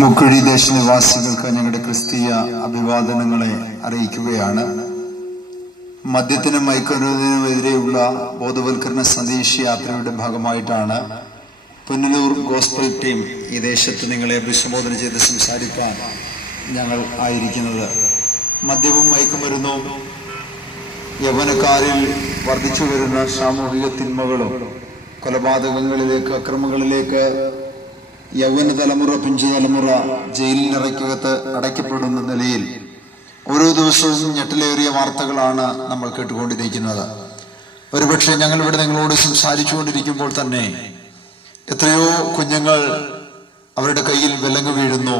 മുക്കുഴി ദേശനിവാസികൾക്ക് ഞങ്ങളുടെ ക്രിസ്തീയ അഭിവാദനങ്ങളെ അറിയിക്കുകയാണ്. മദ്യത്തിനും മയക്കുമരുന്നിനുമെതിരെയുള്ള ബോധവൽക്കരണ സന്ദേശ യാത്രയുടെ ഭാഗമായിട്ടാണ് പുനലൂർ ഗോസ്പൽ ടീം ഈ ദേശത്ത് നിങ്ങളെ അഭിസംബോധന ചെയ്ത് സംസാരിക്കാൻ ഞങ്ങൾ ആയിരിക്കുന്നത്. മദ്യവും മയക്കുമരുന്നും യൗവനക്കാരിൽ വർദ്ധിച്ചു വരുന്ന സാമൂഹിക തിന്മകളും കൊലപാതകങ്ങളിലേക്ക്, അക്രമങ്ങളിലേക്ക് യൗവന തലമുറ, പിഞ്ചു തലമുറ ജയിലിനറയ്ക്കകത്ത് അടയ്ക്കപ്പെടുന്ന നിലയിൽ ഓരോ ദിവസവും ഞെട്ടലേറിയ വാർത്തകളാണ് നമ്മൾ കേട്ടുകൊണ്ടിരിക്കുന്നത്. ഒരുപക്ഷെ ഞങ്ങളിവിടെ നിങ്ങളോട് സംസാരിച്ചുകൊണ്ടിരിക്കുമ്പോൾ തന്നെ എത്രയോ കുഞ്ഞുങ്ങൾ അവരുടെ കയ്യിൽ വിലങ്ങ് വീഴുന്നു.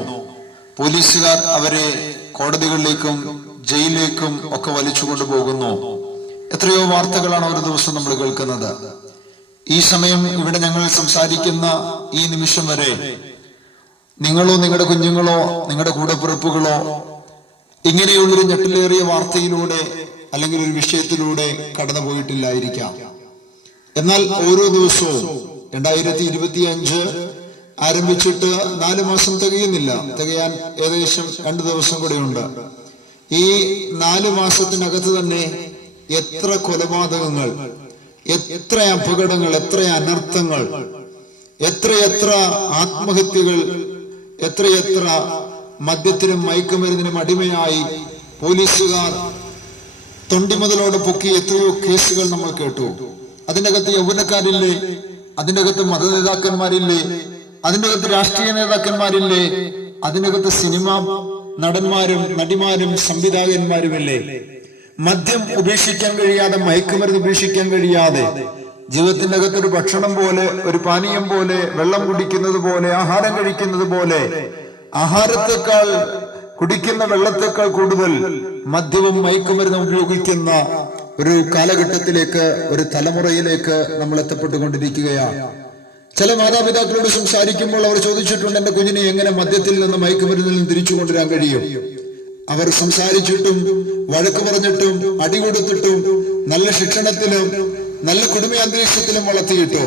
പോലീസുകാർ അവരെ കോടതികളിലേക്കും ജയിലിലേക്കും ഒക്കെ വലിച്ചു കൊണ്ടുപോകുന്നു. എത്രയോ വാർത്തകളാണ് ഒരു ദിവസം നമ്മൾ കേൾക്കുന്നത്. ഈ സമയം ഇവിടെ ഞങ്ങൾ സംസാരിക്കുന്ന ഈ നിമിഷം വരെ നിങ്ങളോ നിങ്ങളുടെ കുഞ്ഞുങ്ങളോ നിങ്ങളുടെ കൂടപ്പിറപ്പുകളോ ഇങ്ങനെയുള്ളൊരു ഞെട്ടിലേറിയ വാർത്തയിലൂടെ അല്ലെങ്കിൽ ഒരു വിഷയത്തിലൂടെ കടന്നു പോയിട്ടില്ലായിരിക്കാം. എന്നാൽ ഓരോ ദിവസവും 2025 ആരംഭിച്ചിട്ട് 4 മാസം തികയാൻ ഏകദേശം 2 ദിവസം കൂടെയുണ്ട്. ഈ 4 മാസത്തിനകത്ത് തന്നെ എത്ര കൊലപാതകങ്ങൾ, എത്ര അപകടങ്ങൾ, എത്ര അനർത്ഥങ്ങൾ, എത്രയെത്ര ആത്മഹത്യകൾ, എത്രയെത്ര മദ്യത്തിനും മയക്കുമരുന്നിനും അടിമയായി പോലീസുകാർ തൊണ്ടിമുതലോടെ പൊക്കി എത്രയോ കേസുകൾ നമ്മൾ കേട്ടു. അതിൻ്റെ അകത്ത് യൗവനക്കാരില്ലേ, അതിൻ്റെ അകത്ത് മതനേതാക്കന്മാരില്ലേ, അതിൻ്റെ അകത്ത് രാഷ്ട്രീയ നേതാക്കന്മാരില്ലേ, അതിനകത്ത് സിനിമ നടന്മാരും നടിമാരും സംവിധായകന്മാരുമില്ലേ. മദ്യം ഉപേക്ഷിക്കാൻ കഴിയാതെ, മയക്കുമരുന്ന് ഉപേക്ഷിക്കാൻ കഴിയാതെ, ജീവിതത്തിന്റെ അകത്തൊരു ഭക്ഷണം പോലെ, ഒരു പാനീയം പോലെ, വെള്ളം കുടിക്കുന്നത് പോലെ, ആഹാരം കഴിക്കുന്നത് പോലെ, ആഹാരത്തെക്കാൾ, കുടിക്കുന്ന വെള്ളത്തെക്കാൾ കൂടുതൽ മദ്യവും മയക്കുമരുന്നും ഉപയോഗിക്കുന്ന ഒരു കാലഘട്ടത്തിലേക്ക്, ഒരു തലമുറയിലേക്ക് നമ്മൾ എത്തപ്പെട്ടുകൊണ്ടിരിക്കുകയാണ്. ചില മാതാപിതാക്കളോട് സംസാരിക്കുമ്പോൾ അവർ ചോദിച്ചിട്ടുണ്ട്, എന്റെ കുഞ്ഞിനെ എങ്ങനെ മദ്യത്തിൽ നിന്ന് മയക്കുമരുന്നിൽ നിന്ന് തിരിച്ചു കൊണ്ടുവരാൻ കഴിയും? അവർ സംസാരിച്ചിട്ടും വഴക്ക് പറഞ്ഞിട്ടും അടികൊടുത്തിട്ടും നല്ല ശിക്ഷണത്തിലും നല്ല കുടുംബാന്തരീക്ഷത്തിലും വളർത്തിയിട്ടു.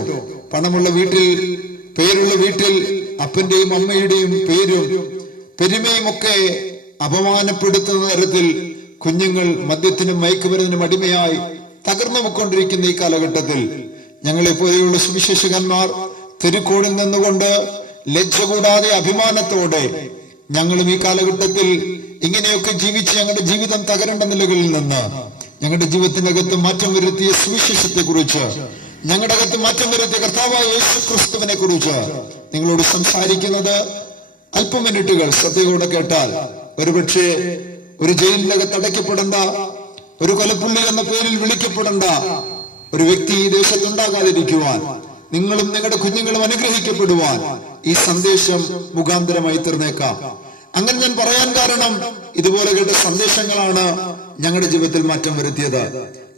പണമുള്ള വീട്ടിൽ, പേരുള്ള വീട്ടിൽ അപ്പന്റെയും അമ്മയുടെയും പേരും പെരുമയും ഒക്കെ അപമാനപ്പെടുത്തുന്ന തരത്തിൽ കുഞ്ഞുങ്ങൾ മദ്യത്തിനും മയക്കുമരുന്നിനും അടിമയായി തകർന്നു പൊയ്ക്കൊണ്ടിരിക്കുന്ന ഈ കാലഘട്ടത്തിൽ ഞങ്ങളെ പോലെയുള്ള സുവിശേഷകന്മാർ തെരുക്കോണിൽ നിന്നുകൊണ്ട് ലജ്ജ കൂടാതെ അഭിമാനത്തോടെ ഞങ്ങളും ഈ കാലഘട്ടത്തിൽ ഇങ്ങനെയൊക്കെ ജീവിച്ച് ഞങ്ങളുടെ ജീവിതം തകരേണ്ട നിലകളിൽ നിന്ന് ഞങ്ങളുടെ ജീവിതത്തിനകത്ത് മാറ്റം വരുത്തിയ സുവിശേഷത്തെ കുറിച്ച്, ഞങ്ങളുടെ അകത്ത് മാറ്റം വരുത്തിയ കർത്താവായ യേശു ക്രിസ്തുവിനെ കുറിച്ച് നിങ്ങളോട് സംസാരിക്കുന്നത് അല്പം മിനിറ്റുകൾ ശ്രദ്ധയോടെ കേട്ടാൽ ഒരുപക്ഷെ ഒരു ജയിലിനകത്ത് അടയ്ക്കപ്പെടേണ്ട, ഒരു കൊലപ്പുള്ളി എന്ന പേരിൽ വിളിക്കപ്പെടേണ്ട ഒരു വ്യക്തി ഈ ദേശത്തുണ്ടാകാതിരിക്കുവാൻ, നിങ്ങളും നിങ്ങളുടെ കുഞ്ഞുങ്ങളും അനുഗ്രഹിക്കപ്പെടുവാൻ ഈ സന്ദേശം മുഖാന്തരമായി തീർന്നേക്കാം. അങ്ങനെ ഞാൻ പറയാൻ കാരണം ഇതുപോലെ കേട്ട സന്ദേശങ്ങളാണ് ഞങ്ങളുടെ ജീവിതത്തിൽ മാറ്റം വരുത്തിയത്.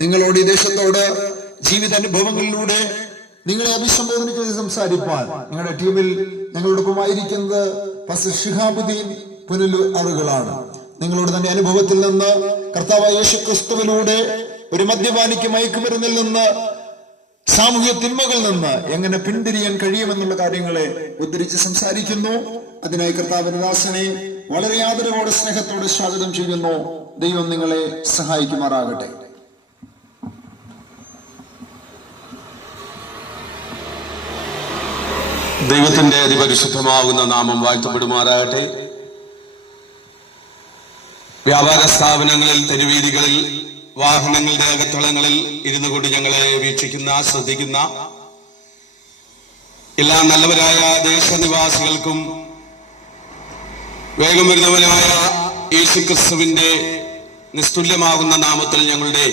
നിങ്ങളോട് ഈ ദേശത്തോട് ജീവിതാനുഭവങ്ങളിലൂടെ നിങ്ങളെ അഭിസംബോധന ചെയ്ത് സംസാരിപ്പാൻ നിങ്ങളുടെ ടീമിൽ ഞങ്ങളോടൊപ്പം ആയിരിക്കുന്നത് പാസ്റ്റർ ഷിഹാബുദ്ദീൻ പുനലൂർ ആറുകളാണ്. നിങ്ങളോട് തന്നെ അനുഭവത്തിൽ നിന്ന് കർത്താവായ യേശു ക്രിസ്തുവിലൂടെ ഒരു മദ്യപാനിക്ക് മയക്കുമരുന്നിൽ നിന്ന്, സാമൂഹ്യ തിന്മകളിൽ നിന്ന് എങ്ങനെ പിന്തിരിയാൻ കഴിയുമെന്നുള്ള കാര്യങ്ങളെ ഉദ്ധരിച്ച് സംസാരിക്കുന്നു. അതിനായി കർത്താവിന്റെ ദാസനെ വളരെ ആദരവോടെ, സ്നേഹത്തോടെ സ്വാഗതം ചെയ്യുന്നു. ദൈവം നിങ്ങളെ സഹായിക്കുമാറാകട്ടെ. ദൈവത്തിന്റെ അതിപരിശുദ്ധമാകുന്ന നാമം വാഴ്ത്തപ്പെടുമാറാകട്ടെ. വ്യാപാര സ്ഥാപനങ്ങളിൽ, തെരുവീതികളിൽ, വാഹനങ്ങളുടെ അകത്തളങ്ങളിൽ ഇരുന്നു കൊണ്ട് ഞങ്ങളെ വീക്ഷിക്കുന്ന, ശ്രദ്ധിക്കുന്ന എല്ലാ നല്ലവരായ ദേശനിവാസികൾക്കും വേഗം വരുന്നവനായ യേശു ക്രിസ്തുവിന്റെ നിസ്തുല്യമാകുന്ന നാമത്തിൽ ഞങ്ങളുടെ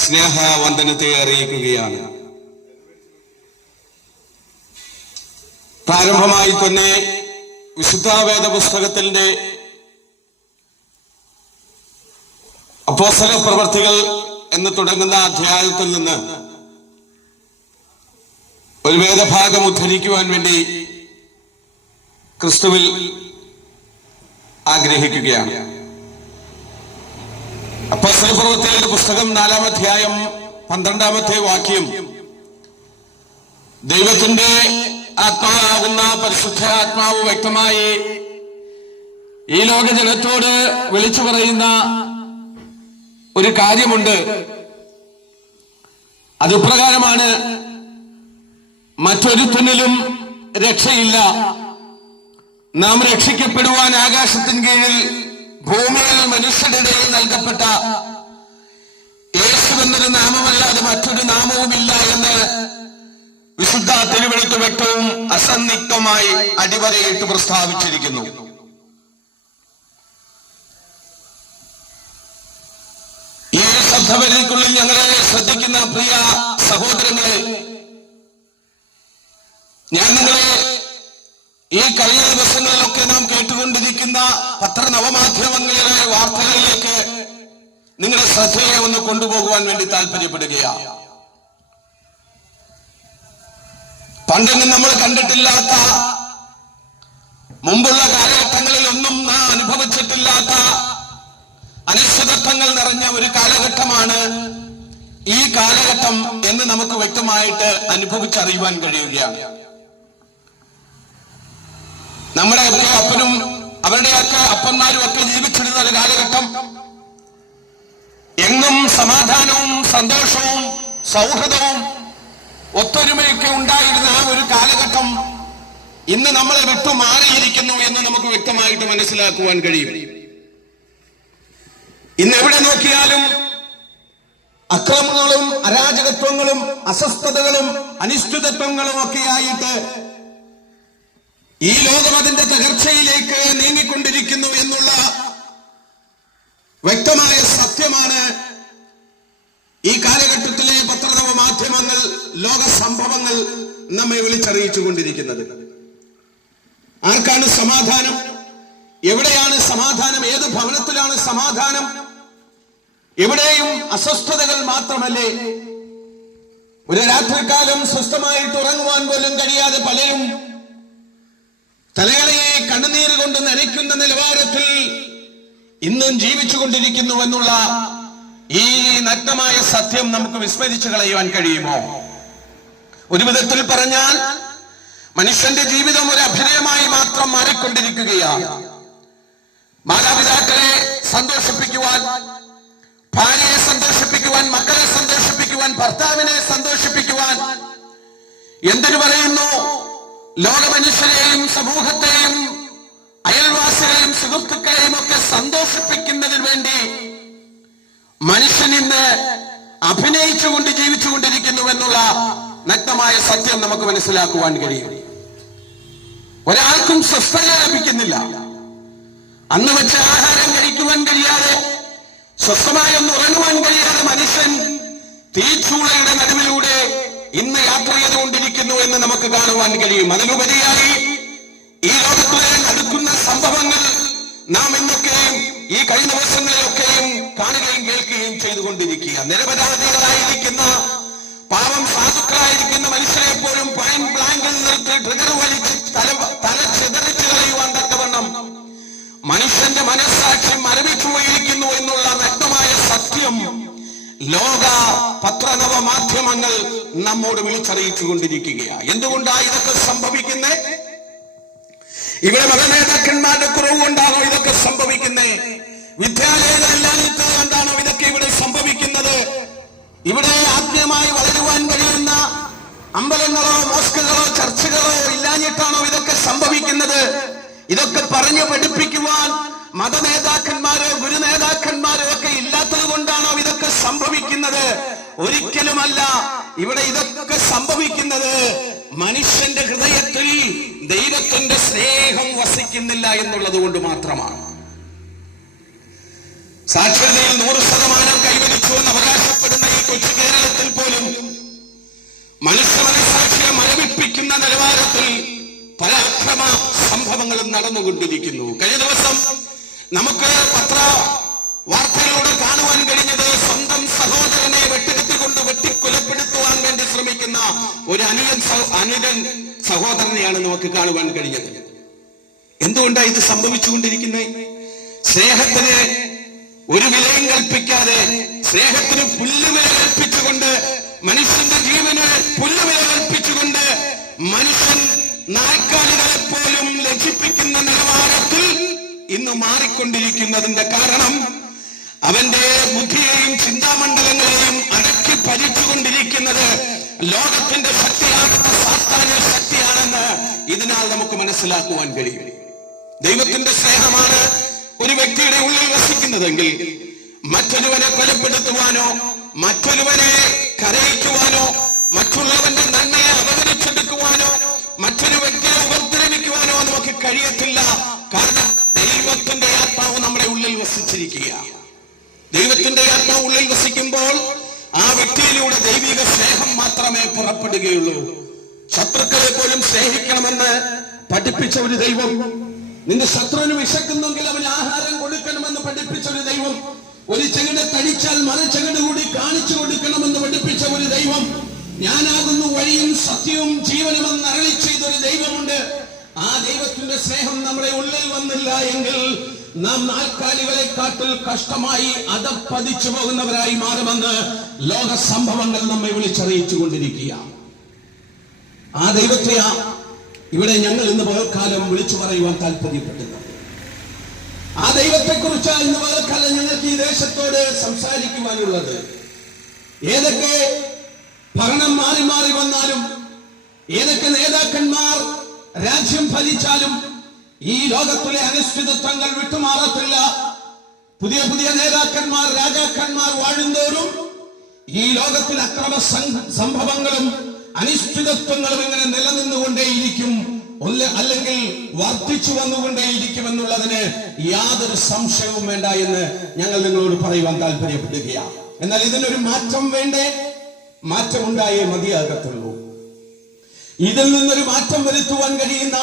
സ്നേഹവന്ദനത്തെ അറിയിക്കുകയാണ്. പ്രാരംഭമായി തന്നെ വിശുദ്ധ വേദ പുസ്തകത്തിന്റെ അപ്പോസ്തല പ്രവർത്തികൾ എന്ന് തുടങ്ങുന്ന അധ്യായത്തിൽ നിന്ന് ഒരു വേദഭാഗം ഉദ്ധരിക്കുവാൻ വേണ്ടി ക്രിസ്തുവിൽ ആഗ്രഹിക്കുകയാണ്. അപ്പോസ്തല പ്രവർത്തികളുടെ പുസ്തകം 4-ാം അധ്യായം 12-ാമത്തെ വാക്യം, ദൈവത്തിന്റെ ആത്മാവാകുന്ന പരിശുദ്ധ ആത്മാവ് വ്യക്തമായി ഈ ലോക ജനത്തോട് വിളിച്ചു പറയുന്ന ഒരു കാര്യമുണ്ട്. അതുപ്രകാരമാണ്, മറ്റൊരുത്തനിലും രക്ഷയില്ല. നാം രക്ഷിക്കപ്പെടുവാൻ ആകാശത്തിൻ കീഴിൽ ഭൂമിയിൽ മനുഷ്യരുടെ ഇടയിൽ നൽകപ്പെട്ട യേശുവെന്നൊരു നാമമല്ലാതെ മറ്റൊരു നാമവുമില്ല എന്ന് വിശുദ്ധ തിരുവെഴുത്ത് വ്യക്തവും അസന്നിഗ്ധമായി അടിവരയിട്ട് പ്രസ്താവിച്ചിരിക്കുന്നു. ഈ ശബ്ദവലിക്കുള്ളിൽ ഞങ്ങളെ ശ്രദ്ധിക്കുന്ന പ്രിയ സഹോദരങ്ങളെ, ഞാൻ നിങ്ങളെ ഈ കഴിഞ്ഞ ദിവസങ്ങളിലൊക്കെ നാം കേട്ടുകൊണ്ടിരിക്കുന്ന പത്രനവമാധ്യമങ്ങളിലെ വാർത്തകളിലേക്ക് നിങ്ങളുടെ ശ്രദ്ധയെ ഒന്ന് കൊണ്ടുപോകുവാൻ വേണ്ടി താല്പര്യപ്പെടുകയാണ്. പണ്ടെങ്കിലും നമ്മൾ കണ്ടിട്ടില്ലാത്ത, മുമ്പുള്ള കാലഘട്ടങ്ങളിൽ ഒന്നും നാം അനുഭവിച്ചിട്ടില്ലാത്ത അനിശ്ചിതത്വങ്ങൾ നിറഞ്ഞ ഒരു കാലഘട്ടമാണ് ഈ കാലഘട്ടം എന്ന് നമുക്ക് വ്യക്തമായിട്ട് അനുഭവിച്ചറിയുവാൻ കഴിയുകയാണ്. നമ്മുടെ അപ്പനും അവരുടെയൊക്കെ അപ്പന്മാരും ഒക്കെ ജീവിച്ചിരുന്ന ഒരു കാലഘട്ടം, എങ്ങും സമാധാനവും സന്തോഷവും സൗഹൃദവും ഒത്തൊരുമയൊക്കെ ഉണ്ടായിരുന്ന ആ ഒരു കാലഘട്ടം ഇന്ന് നമ്മളെ വിട്ടു മാറിയിരിക്കുന്നു എന്ന് നമുക്ക് വ്യക്തമായിട്ട് മനസ്സിലാക്കുവാൻ കഴിയും. ഇന്ന് എവിടെ നോക്കിയാലും അക്രമങ്ങളും അരാജകത്വങ്ങളും അസ്വസ്ഥതകളും അനിശ്ചിതത്വങ്ങളും ഒക്കെയായിട്ട് ഈ ലോകം അതിന്റെ തകർച്ചയിലേക്ക് നീങ്ങിക്കൊണ്ടിരിക്കുന്നു എന്നുള്ള വ്യക്തമായ സത്യമാണ് ഈ കാലഘട്ടത്തിലെ പത്രനവ മാധ്യമങ്ങൾ, ലോക സംഭവങ്ങൾ നമ്മെ വിളിച്ചറിയിച്ചുകൊണ്ടിരിക്കുന്നത്. ആർക്കാണ് സമാധാനം? എവിടെയാണ് സമാധാനം? ഏത് ഭവനത്തിലാണ് സമാധാനം? എവിടെയും അസ്വസ്ഥതകൾ മാത്രമല്ലേ? ഒരു രാത്രികാലം സ്വസ്ഥമായിട്ട് ഉറങ്ങുവാൻ പോലും കഴിയാതെ പലരും തലകളെ കണ്ണുനീര് കൊണ്ട് നനയ്ക്കുന്ന നിലവാരത്തിൽ ഇന്നും ജീവിച്ചുകൊണ്ടിരിക്കുന്നു എന്നുള്ള ഈ നഗ്നമായ സത്യം നമുക്ക് വിസ്മരിച്ചു കളയുവാൻ കഴിയുമോ? ഒരു വിധത്തിൽ പറഞ്ഞാൽ മനുഷ്യന്റെ ജീവിതം ഒരു അഭിനയമായി മാത്രം മാറിക്കൊണ്ടിരിക്കുകയാണ്. മാതാപിതാക്കളെ സന്തോഷിപ്പിക്കുവാൻ, ഭാര്യയെ സന്തോഷിപ്പിക്കുവാൻ, മക്കളെ സന്തോഷിപ്പിക്കുവാൻ, ഭർത്താവിനെ സന്തോഷിപ്പിക്കുവാൻ, എന്തിനു പറയുന്നു, ലോക മനുഷ്യരെയും സമൂഹത്തെയും അയൽവാസികളെയും സുഹൃത്തുക്കളെയും ഒക്കെ സന്തോഷിപ്പിക്കുന്നതിന് വേണ്ടി മനുഷ്യൻ ഇന്ന് അഭിനയിച്ചുകൊണ്ട് ജീവിച്ചുകൊണ്ടിരിക്കുന്നു എന്നുള്ള നഗ്നമായ സത്യം നമുക്ക് മനസ്സിലാക്കുവാൻ കഴിയും. ഒരാൾക്കും സ്വസ്ഥത ലഭിക്കുന്നില്ല. അന്ന് വെച്ച് ആഹാരം കഴിക്കുവാൻ കഴിയാതെ, സ്വസ്ഥമായൊന്ന് ഉറങ്ങുവാൻ കഴിയാതെ മനുഷ്യൻ തീച്ചൂളയുടെ നടുവിലൂടെ ഇന്ന് യാത്ര ചെയ്തുകൊണ്ടിരിക്കുന്നു എന്ന് നമുക്ക് കാണുവാൻ കഴിയും. അതിലുപരിയായി ഈ ലോകത്തിലെ നടക്കുന്ന സംഭവങ്ങൾ നാം ഇന്നൊക്കെയും ഈ കഴിഞ്ഞ ദിവസങ്ങളിലൊക്കെയും കാണുകയും കേൾക്കുകയും ചെയ്തുകൊണ്ടിരിക്കുക. നിരപരാധികളായിരിക്കുന്ന പാവം സാധുക്കളായിരിക്കുന്ന മനുഷ്യരെ പോലും പോയിന്റ് ബ്ലാങ്കിൽ നിർത്തി ട്രിഗർ വലിച്ച് തല ചിതറിച്ചു കളയുവാൻ തക്കവണ്ണം മനുഷ്യന്റെ മനസ്സാക്ഷി മരവിച്ചു പോയിരിക്കുന്നു എന്നുള്ള നഗ്നമായ സത്യം ലോക പത്രനവ മാധ്യമങ്ങൾ നമ്മോട് വിളിച്ചറിയിച്ചു കൊണ്ടിരിക്കുകയാണ്. എന്തുകൊണ്ടാണ് ഇതൊക്കെ സംഭവിക്കുന്നത്? ഇവിടെ മതനേതാക്കന്മാരുടെ കുറവ് കൊണ്ടാണോ ഇതൊക്കെ സംഭവിക്കുന്നത്? വിദ്യാലയങ്ങളില്ലാത്ത കൊണ്ടാണോ ഇതൊക്കെ ഇവിടെ സംഭവിക്കുന്നത്? ഇവിടെ ആത്മീയമായി വളരുവാൻ കഴിയുന്ന അമ്പലങ്ങളോ മോസ്കുകളോ ചർച്ചുകളോ ഇല്ലാഞ്ഞിട്ടാണോ ഇതൊക്കെ സംഭവിക്കുന്നത്? ഇതൊക്കെ പറഞ്ഞു പഠിപ്പിക്കുവാൻ മതനേതാക്കന്മാരോ ഗുരുനേതാക്കന്മാരോ ഒക്കെ ഇല്ലാത്തത് കൊണ്ടാണോ ഇതൊക്കെ സംഭവിക്കുന്നത്? ഒരിക്കലുമല്ല. ഇവിടെ ഇതൊക്കെ സംഭവിക്കുന്നത് മനുഷ്യന്റെ ഹൃദയത്തിൽ ദൈവത്തിന്റെ സ്നേഹം വസിക്കുന്നില്ല എന്നുള്ളത് കൊണ്ട് മാത്രമാണ്. സാക്ഷരതയിൽ 100% കൈവരിച്ചു എന്ന് അവകാശപ്പെടുന്ന ഈ കൊച്ചു കേരളത്തിൽ പോലും മനുഷ്യ മനസ്സാക്ഷിയെ മരവിപ്പിക്കുന്ന നിലവാരത്തിൽ പല അക്രമ സംഭവങ്ങളും നടന്നുകൊണ്ടിരിക്കുന്നു. കഴിഞ്ഞ ദിവസം നമുക്ക് പത്ര വാർത്തയിലൂടെ കാണുവാൻ കഴിഞ്ഞത് സ്വന്തം സഹോദരനെ വെട്ടിക്കെത്തിക്കൊണ്ട് വെട്ടിക്കൊലപ്പെടുത്തുവാൻ വേണ്ടി ശ്രമിക്കുന്ന ഒരു അനുജൻ സഹോദരനെയാണ് നമുക്ക് കാണുവാൻ കഴിഞ്ഞത്. എന്തുകൊണ്ടാണ് ഇത് സംഭവിച്ചുകൊണ്ടിരിക്കുന്നത്? സ്നേഹത്തിന് ഒരു വിലയും കൽപ്പിക്കാതെ, സ്നേഹത്തിന് പുല്ലുവില കൽപ്പിച്ചുകൊണ്ട്, മനുഷ്യന്റെ ജീവന് പുല്ലുവില കൽപ്പിച്ചുകൊണ്ട് മനുഷ്യൻ നാൽക്കാലികളെ പോലും ലജ്ജിപ്പിക്കുന്ന നിലവാരത്തിൽ ഇന്ന് മാറിക്കൊണ്ടിരിക്കുന്നതിന്റെ കാരണം അവന്റെ ബുദ്ധിയെയും ചിന്താമണ്ഡലങ്ങളെയും അടക്കി ഭരിച്ചുകൊണ്ടിരിക്കുന്നത് ലോകത്തിന്റെ ശക്തിയാണ്, സാത്താന്യ ശക്തിയാണെന്ന് ഇതിനാൽ നമുക്ക് മനസ്സിലാക്കുവാൻ കഴിയും. ദൈവത്തിന്റെ സ്നേഹമാണ് ഒരു വ്യക്തിയുടെ ഉള്ളിൽ വസിക്കുന്നതെങ്കിൽ മറ്റൊരുവനെ കൊലപ്പെടുത്തുവാനോ മറ്റൊരുവനെ കരയിക്കുവാനോ മറ്റുള്ളവന്റെ നന്മയെ അവഗണിച്ചെടുക്കുവാനോ മറ്റൊരു വ്യക്തിയെ ഉപദ്രവിക്കുവാനോ നമുക്ക് കഴിയത്തില്ല. കാരണം ദൈവത്തിന്റെ ആത്മാവ് നമ്മുടെ ഉള്ളിൽ വസിച്ചിരിക്കുക. ദൈവത്തിന്റെ ആത്മാവ് ഉള്ളിൽ വസിക്കുമ്പോൾ ആ വ്യക്തിയിലൂടെ ദൈവിക സ്നേഹം മാത്രമേ പുറപ്പെടുകയുള്ളൂ. ശത്രുക്കളെ പോലും സ്നേഹിക്കണമെന്ന് പഠിപ്പിച്ച ഒരു ദൈവം, നിന്റെ ശത്രുവിന് വിശക്കുന്നെങ്കിൽ അവന് ആഹാരം കൊടുക്കണമെന്ന് പഠിപ്പിച്ച ഒരു ദൈവം, ഒരു ചെകിട് തടിച്ചാൽ മറുചെകിട് കൂടി കാണിച്ചു കൊടുക്കണമെന്ന് പഠിപ്പിച്ച ഒരു ദൈവം, ഞാനാകുന്നു വഴിയും സത്യവും ജീവനുമെന്ന് അരുളി ചെയ്തൊരു ദൈവമുണ്ട്. ആ ദൈവത്തിന്റെ സ്നേഹം നമ്മുടെ ഉള്ളിൽ വന്നില്ല എങ്കിൽ നാം നാൽക്കാലികളെക്കാട്ടിൽ കഷ്ടമായി അധപ്പതിച്ചു പോകുന്നവരായി മാറുമെന്ന് ലോക സംഭവങ്ങൾ നമ്മെ വിളിച്ചറിയിച്ചു കൊണ്ടിരിക്കുക. ആ ദൈവത്തെയാ ഇവിടെ ഞങ്ങൾ ഇന്ന് പകൽക്കാലം വിളിച്ചു പറയുവാൻ താല്പര്യപ്പെടുന്നു. ആ ദൈവത്തെക്കുറിച്ച് ഇന്ന് പകൽക്കാലം ഞങ്ങൾക്ക് ഈ ദേശത്തോട് സംസാരിക്കുവാനുള്ളത്. ഏതൊക്കെ ഭരണം മാറി മാറി വന്നാലും, ഏതൊക്കെ നേതാക്കന്മാർ രാജ്യം ഭരിച്ചാലും ഈ ലോകത്തിലെ അനിശ്ചിതത്വങ്ങൾ വിട്ടുമാറത്തില്ല. പുതിയ പുതിയ നേതാക്കന്മാർ, രാജാക്കന്മാർ വാഴുന്തോറും ഈ ലോകത്തിൽ അക്രമ സംഭവങ്ങളും അനിശ്ചിതത്വങ്ങളും ഇങ്ങനെ നിലനിന്നുകൊണ്ടേയിരിക്കും, അല്ലെങ്കിൽ വർദ്ധിച്ചു വന്നുകൊണ്ടേയിരിക്കും എന്നുള്ളതിന് യാതൊരു സംശയവും വേണ്ട എന്ന് ഞങ്ങൾ നിങ്ങളോട് പറയുവാൻ താല്പര്യപ്പെടുകയാണ്. എന്നാൽ ഇതിനൊരു മാറ്റം വേണ്ടേ? മാറ്റമുണ്ടായേ മതിയാകത്തുള്ളൂ. ഇതിൽ നിന്നൊരു മാറ്റം വരുത്തുവാൻ കഴിയുന്ന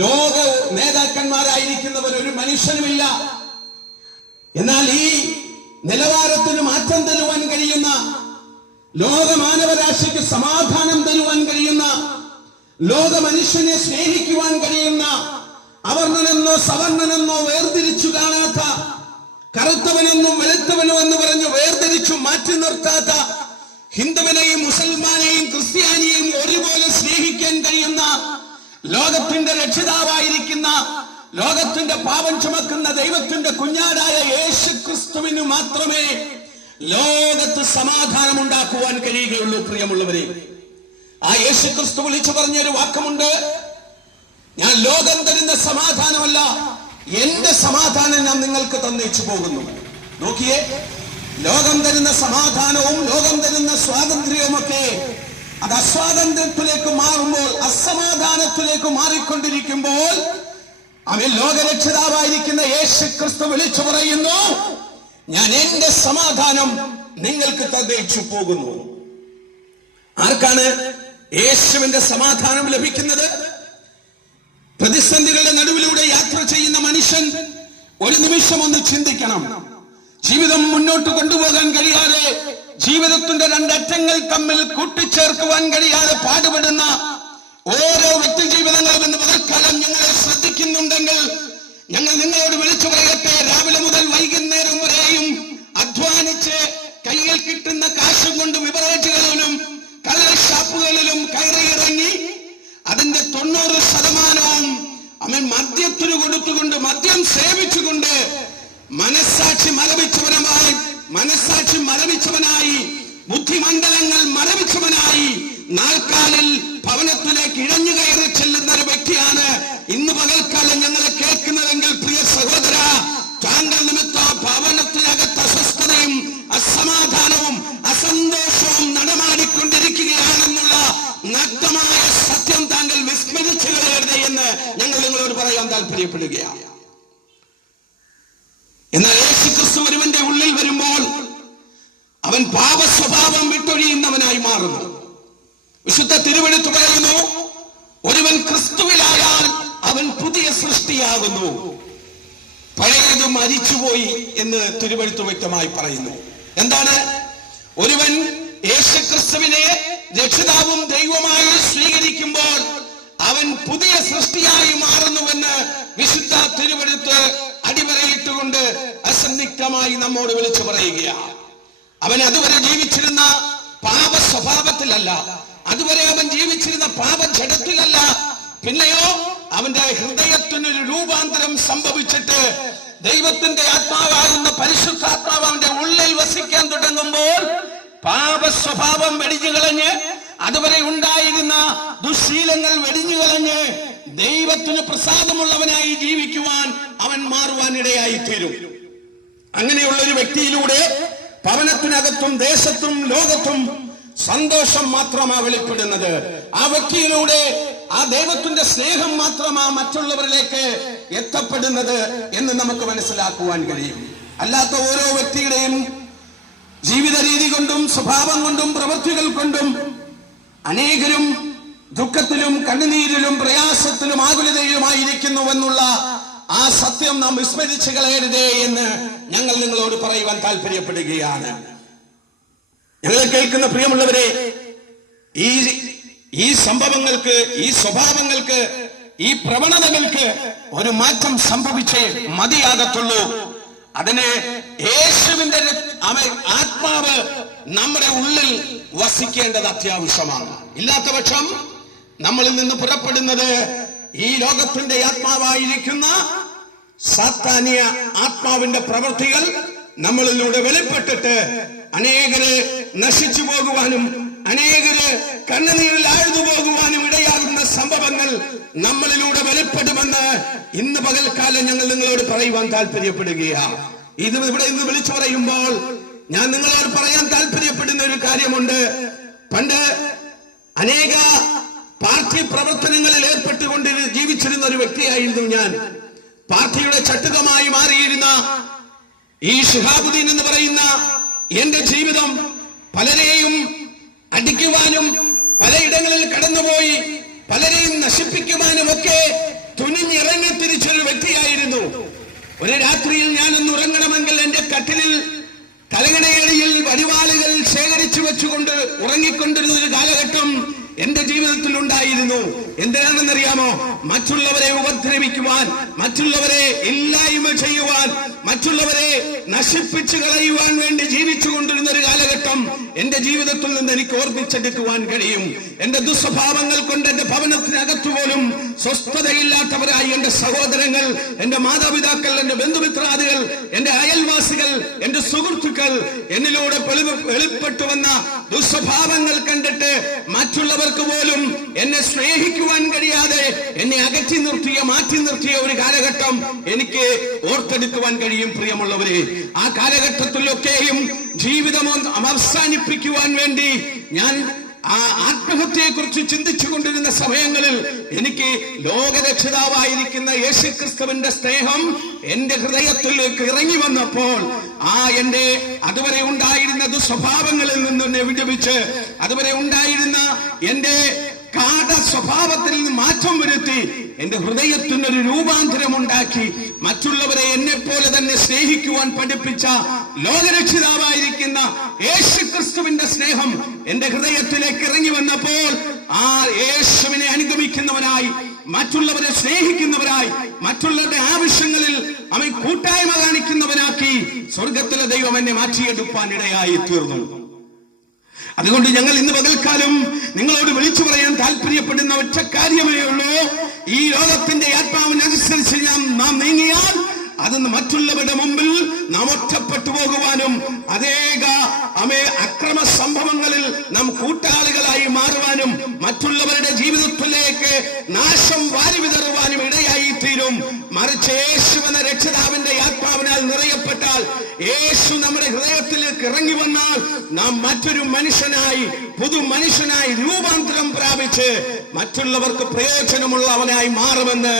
ലോക നേതാക്കന്മാരായിരിക്കുന്നവർ ഒരു മനുഷ്യനുമില്ല. എന്നാൽ ഈ നിലവാരത്തിന് മാറ്റം തരുവാൻ കഴിയുന്ന, ലോക മാനവരാശിക്ക് സമാധാനം തരുവാൻ കഴിയുന്ന, ലോക മനുഷ്യനെ സ്നേഹിക്കുവാൻ കഴിയുന്ന, അവർണ്ണനെന്നോ സവർണ്ണനെന്നോ വേർതിരിച്ചു കാണാത്ത, കറുത്തവനെന്നും വെളുത്തവനോ എന്ന് പറഞ്ഞു വേർതിരിച്ചു മാറ്റി നിർത്താത്ത, ഹിന്ദുവിനെയും മുസൽമാനെയും ക്രിസ്ത്യാനിയെയും ഒരുപോലെ സ്നേഹിക്കാൻ കഴിയുന്ന, ലോകത്തിന്റെ രക്ഷിതാവായിരിക്കുന്ന, ലോകത്തിന്റെ പാപം ചുമക്കുന്ന ദൈവത്തിന്റെ കുഞ്ഞാടായ യേശു ക്രിസ്തുവിന് മാത്രമേ ലോകത്ത് സമാധാനം ഉണ്ടാക്കുവാൻ കഴിയുകയുള്ളൂ. പ്രിയമുള്ളവരെ, ആ യേശു ക്രിസ്തു വിളിച്ചു പറഞ്ഞൊരു വാക്കുമുണ്ട്, ഞാൻ ലോകം തരുന്ന സമാധാനമല്ല, എന്റെ സമാധാനം ഞാൻ നിങ്ങൾക്ക് തന്നേച്ചു പോകുന്നു. നോക്കിയേ, ലോകം തരുന്ന സമാധാനവും ലോകം തരുന്ന സ്വാതന്ത്ര്യവുമൊക്കെ അത് അസ്വാതന്ത്ര്യത്തിലേക്ക് മാറുമ്പോൾ, അസമാധാനത്തിലേക്ക് മാറിക്കൊണ്ടിരിക്കുമ്പോൾ അവൻ ലോകരക്ഷിതാവായിരിക്കുന്ന യേശു ക്രിസ്തു വിളിച്ചു പറയുന്നു, ഞാൻ എന്റെ സമാധാനം നിങ്ങൾക്ക് തന്നേച്ചു പോകുന്നു. ആർക്കാണ് യേശുവിന്റെ സമാധാനം ലഭിക്കുന്നത്? പ്രതിസന്ധികളുടെ നടുവിലൂടെ യാത്ര ചെയ്യുന്ന മനുഷ്യൻ ഒരു നിമിഷം ഒന്ന് ചിന്തിക്കണം. ജീവിതം മുന്നോട്ട് കൊണ്ടുപോകാൻ കഴിയാതെ, ജീവിതത്തിന്റെ രണ്ടറ്റങ്ങൾ തമ്മിൽ കൂട്ടിച്ചേർക്കുവാൻ കഴിയാതെ പാടുപെടുന്ന ഓരോ വ്യക്തി ജീവിതങ്ങളും ഇന്ന് പകൽക്കാലം ഞങ്ങളെ ശ്രദ്ധിക്കുന്നുണ്ടെങ്കിൽ ഞങ്ങൾ നിങ്ങളോട് വിളിച്ചു പറയട്ടെ, രാവിലെ മുതൽ വൈകുന്നേരം വരെയും അധ്വാനിച്ച് കയ്യിൽ കിട്ടുന്ന കാശും കൊണ്ട് ബിവറേജുകളിലും കള്ള് ഷാപ്പുകളിലും കയറിയിറങ്ങി അതിന്റെ 90% അവൻ മദ്യത്തിന് കൊടുത്തുകൊണ്ട്, മദ്യം സേവിച്ചുകൊണ്ട് മനസ്സാക്ഷി മരവിച്ചവനായി ബുദ്ധിമണ്ഡലങ്ങൾ മരവിച്ചവനായി നാൽക്കാലിൽ ഭവനത്തിലേക്ക് ഇഴഞ്ഞു കയറി ചെല്ലുന്ന ഒരു വ്യക്തിയാണ് ഇന്ന് പകൽക്കാലം ഞങ്ങളെ കേൾക്കുന്നതെങ്കിൽ പ്രിയ സഹോദര, താങ്കൾ നിമിത്ത ഭവനത്തിനകത്ത് അസ്വസ്ഥതയും അസമാധാനവും അസന്തോഷവും നടമാടിക്കൊണ്ടിരിക്കുകയാണെന്നുള്ള നഗ്നമായ സത്യം താങ്കൾ വിസ്മരിച്ചു കളയരുത് എന്ന് ഞങ്ങൾ നിങ്ങളോട് പറയാൻ താല്പര്യപ്പെടുകയാണ്. എന്നാൽ യേശു ക്രിസ്തു ഒരുവന്റെ ഉള്ളിൽ വരുമ്പോൾ അവൻ പാപ സ്വഭാവം വിട്ടൊഴിയുന്നവനായി മാറുന്നു. വിശുദ്ധ തിരുവെഴുത്ത് പറയുന്നു, ഒരുവൻ ക്രിസ്തുവിലായാൽ അവൻ പുതിയ സൃഷ്ടിയാകുന്നു, പഴയത് മരിച്ചുപോയി എന്ന് തിരുവെഴുത്ത് വ്യക്തമായി പറയുന്നു. എന്താണ്? ഒരുവൻ യേശുക്രിസ്തുവിനെ രക്ഷിതാവും ദൈവമായി സ്വീകരിക്കുമ്പോൾ അവൻ പുതിയ സൃഷ്ടിയായി മാറുന്നുവെന്ന് വിശുദ്ധ തിരുവെഴുത്ത് അടിവരയിട്ടുകൊണ്ട് അസന്നിഗ്ധമായി നമ്മോട് വിളിച്ചു പറയുകയാണ്. അവൻ അതുവരെ ജീവിച്ചിരുന്ന പാപ സ്വഭാവത്തിലല്ല, അതുവരെ അവൻ ജീവിച്ചിരുന്ന പാപജടത്തിലല്ല, പിന്നെയോ അവന്റെ ഹൃദയത്തിനൊരു രൂപാന്തരം സംഭവിച്ചിട്ട് ദൈവത്തിന്റെ ആത്മാവാകുന്ന പരിശുദ്ധാത്മാവ് അവന്റെ ഉള്ളിൽ വസിക്കാൻ തുടങ്ങുമ്പോൾ പാപ സ്വഭാവം വെടിഞ്ഞു കളഞ്ഞ്, അതുവരെ ഉണ്ടായിരുന്ന ദുശീലങ്ങൾ വെടിഞ്ഞു കളഞ്ഞ് ദൈവത്തിന് പ്രസാദമുള്ളവനായി ജീവിക്കുവാൻ അവൻ മാറുവാനിടയായി തീരും. അങ്ങനെയുള്ള ഒരു വ്യക്തിയിലൂടെ ഭവനത്തിനകത്തും ദേശത്തും ലോകത്തും സന്തോഷം മാത്രമാ വെളിപ്പെടുന്നത്. ആ വ്യക്തിയിലൂടെ ആ ദൈവത്തിന്റെ സ്നേഹം മാത്രമാ മറ്റുള്ളവരിലേക്ക് എത്തപ്പെടുന്നത് എന്ന് നമുക്ക് മനസ്സിലാക്കുവാൻ കഴിയും. അല്ലാത്ത ഓരോ വ്യക്തിയുടെയും ജീവിത രീതി കൊണ്ടും സ്വഭാവം കൊണ്ടും പ്രവൃത്തികൾ കൊണ്ടും അനേകരും ദുഃഖത്തിലും കണ്ണുനീരിലും പ്രയാസത്തിലും ആകുലതയിലുമായിരിക്കുന്നുവെന്നുള്ള ആ സത്യം നാം വിസ്മരിച്ചു കളയരുതേ എന്ന് ഞങ്ങൾ നിങ്ങളോട് പറയുവാൻ താല്പര്യപ്പെടുകയാണ്. ഞങ്ങളെ കേൾക്കുന്ന പ്രിയമുള്ളവരെ, ഈ സംഭവങ്ങൾക്ക്, ഈ സ്വഭാവങ്ങൾക്ക്, ഈ പ്രവണതകൾക്ക് ഒരു മാറ്റം സംഭവിച്ചേ മതിയാകത്തുള്ളൂ. അതിന് യേശുവിന്റെ ആത്മാവ് നമ്മുടെ ഉള്ളിൽ വസിക്കേണ്ടത് അത്യാവശ്യമാണ്. ഇല്ലാത്ത പക്ഷം നമ്മളിൽ നിന്ന് പുറപ്പെടുന്നത് ഈ ലോകത്തിന്റെ ആത്മാവായിരിക്കുന്ന സാത്താനിയ ആത്മാവിന്റെ പ്രവൃത്തികൾ നമ്മളിലൂടെ വെളിപ്പെട്ടിട്ട് അനേകര് നശിച്ചു പോകുവാനും അനേകര് കണ്ണുനീരിൽ ആഴ്ന്നു പോകുവാനും ഇടയാകുന്ന സംഭവങ്ങൾ നമ്മളിലൂടെ വെളിപ്പെടുമെന്ന് ഇന്ന് പകൽക്കാലം ഞങ്ങൾ നിങ്ങളോട് പറയുവാൻ താല്പര്യപ്പെടുകയാണ്. ഇത് ഇവിടെ ഇന്ന് വിളിച്ചു പറയുമ്പോൾ ഞാൻ നിങ്ങളോട് പറയാൻ താല്പര്യപ്പെടുന്ന ഒരു കാര്യമുണ്ട്. പണ്ട് അനേക പാർട്ടി പ്രവർത്തനങ്ങളിൽ ഏർപ്പെട്ടുകൊണ്ട് ജീവിച്ചിരുന്ന ഒരു വ്യക്തിയായിരുന്നു ഞാൻ. പാർട്ടിയുടെ ചട്ടുകമായി മാറിയിരുന്ന ഈ ശിഹാബുദ്ദീൻ എന്ന് പറയുന്ന എന്റെ ജീവിതം പലരെയും അടിക്കുവാനും പലയിടങ്ങളിൽ കടന്നുപോയി പലരെയും നശിപ്പിക്കുവാനും ഒക്കെ തുനിഞ്ഞിറങ്ങി തിരിച്ചൊരു വ്യക്തിയായിരുന്നു. ഒരു രാത്രിയിൽ ഞാൻ ഒന്ന് ഉറങ്ങണമെങ്കിൽ എന്റെ കട്ടിലിൽ തലങ്ങണയടിയിൽ വടിവാളുകൾ ശേഖരിച്ചു വെച്ചുകൊണ്ട് ഉറങ്ങിക്കൊണ്ടിരുന്ന ഒരു കാലഘട്ടം എന്റെ ജീവിതത്തിൽ ഉണ്ടായിരുന്നു. എന്തിനാണെന്നറിയാമോ? മറ്റുള്ളവരെ ഉപദ്രവിക്കുവാൻ, മറ്റുള്ളവരെ ഇല്ലായ്മ ചെയ്യുവാൻ, മറ്റുള്ളവരെ നശിപ്പിച്ചു കളയുവാൻ വേണ്ടി ജീവിച്ചു കൊണ്ടിരുന്ന ഒരു കാലഘട്ടം എന്റെ ജീവിതത്തിൽ നിന്ന് എനിക്ക് ഓർമ്മിച്ചെടുക്കുവാൻ കഴിയും. എന്റെ ദുസ്വഭാവങ്ങൾ കൊണ്ട് എന്റെ ഭവനത്തിനകത്തു പോലും സ്വസ്ഥതയില്ലാത്തവരായി എന്റെ സഹോദരങ്ങൾ, എന്റെ മാതാപിതാക്കൾ, എന്റെ ബന്ധുമിത്രാദികൾ, എന്റെ അയൽവാസികൾ, എന്റെ സുഹൃത്തുക്കൾ എന്നിലൂടെ വെളിപ്പെട്ടു വന്ന ദുസ്വഭാവങ്ങൾ കണ്ടിട്ട് മറ്റുള്ളവർക്ക് പോലും എന്നെ സ്നേഹിക്കുവാൻ കഴിയാതെ എന്നെ അകറ്റി നിർത്തിയ, മാറ്റി നിർത്തിയ ഒരു കാലഘട്ടം എനിക്ക് ഓർത്തെടുക്കുവാൻ കഴിയും. പ്രിയമുള്ളവരെ, ആ കാലഘട്ടത്തിലൊക്കെയും ജീവിതം അവസാനിപ്പിക്കുവാൻ വേണ്ടി ഞാൻ ആ ആത്മഹത്യയെ കുറിച്ച് ചിന്തിച്ചു കൊണ്ടിരുന്ന സമയങ്ങളിൽ എനിക്ക് ലോകരക്ഷിതാവായിരിക്കുന്ന യേശുക്രിസ്തുവിന്റെ സ്നേഹം എന്റെ ഹൃദയത്തിലേക്ക് ഇറങ്ങി വന്നപ്പോൾ എന്റെ അതുവരെ ഉണ്ടായിരുന്ന ദുസ്വഭാവങ്ങളിൽ നിന്ന് എന്നെ വിടുവിച്ച്, അതുവരെ ഉണ്ടായിരുന്ന എന്റെ കാട സ്വഭാവത്തിൽ നിന്ന് മാറ്റം വരുത്തി എന്റെ ഹൃദയത്തിനൊരു രൂപാന്തരം ഉണ്ടാക്കി മറ്റുള്ളവരെ എന്നെ പോലെ തന്നെ സ്നേഹിക്കുവാൻ പഠിപ്പിച്ച ലോകരക്ഷിതാവായിരിക്കുന്ന യേശുക്രിസ്തുവിന്റെ സ്നേഹം എന്റെ ഹൃദയത്തിലേക്ക് ഇറങ്ങി വന്നപ്പോൾ ആ യേശുവിനെ അനുഗമിക്കുന്നവനായി, മറ്റുള്ളവരെ സ്നേഹിക്കുന്നവരായി, മറ്റുള്ളവരുടെ ആവശ്യങ്ങളിൽ അവൻ കൂട്ടായ്മ കാണിക്കുന്നവനാക്കി സ്വർഗത്തിലെ ദൈവം എന്നെ മാറ്റിയെടുപ്പാൻ ഇടയായി തീർന്നു. അതുകൊണ്ട് ഞങ്ങൾ ഇന്ന് പകൽക്കാലം നിങ്ങളോട് വിളിച്ചു പറയാൻ താല്പര്യപ്പെടുന്ന ഒറ്റ കാര്യമേ ഉള്ളൂ. ഈ ലോകത്തിന്റെ ആത്മാവിനനുസരിച്ച് നാം നീങ്ങിയാൽ അത് മറ്റുള്ളവരുടെ മുമ്പിൽ നാം ഒറ്റപ്പെട്ടു പോകുവാനും അക്രമ സംഭവങ്ങളിൽ നാം കൂട്ടാളികളായി മാറുവാനും മറ്റുള്ളവരുടെ ജീവിതത്തിലേക്ക് നാശം വാരി വിതറുവാനും ഇടയായി തീരും. മറിച്ച് യേശു എന്ന രക്ഷിതാവിന്റെ ആത്മാവിനാൽ നിറയപ്പെട്ടാൽ, യേശു നമ്മുടെ ഹൃദയത്തിലേക്ക് ഇറങ്ങി വന്നാൽ നാം മറ്റൊരു മനുഷ്യനായി, പുതു മനുഷ്യനായി രൂപാന്തരം പ്രാപിച്ച് മറ്റുള്ളവർക്ക് പ്രയോജനമുള്ളവനായി മാറുമെന്ന്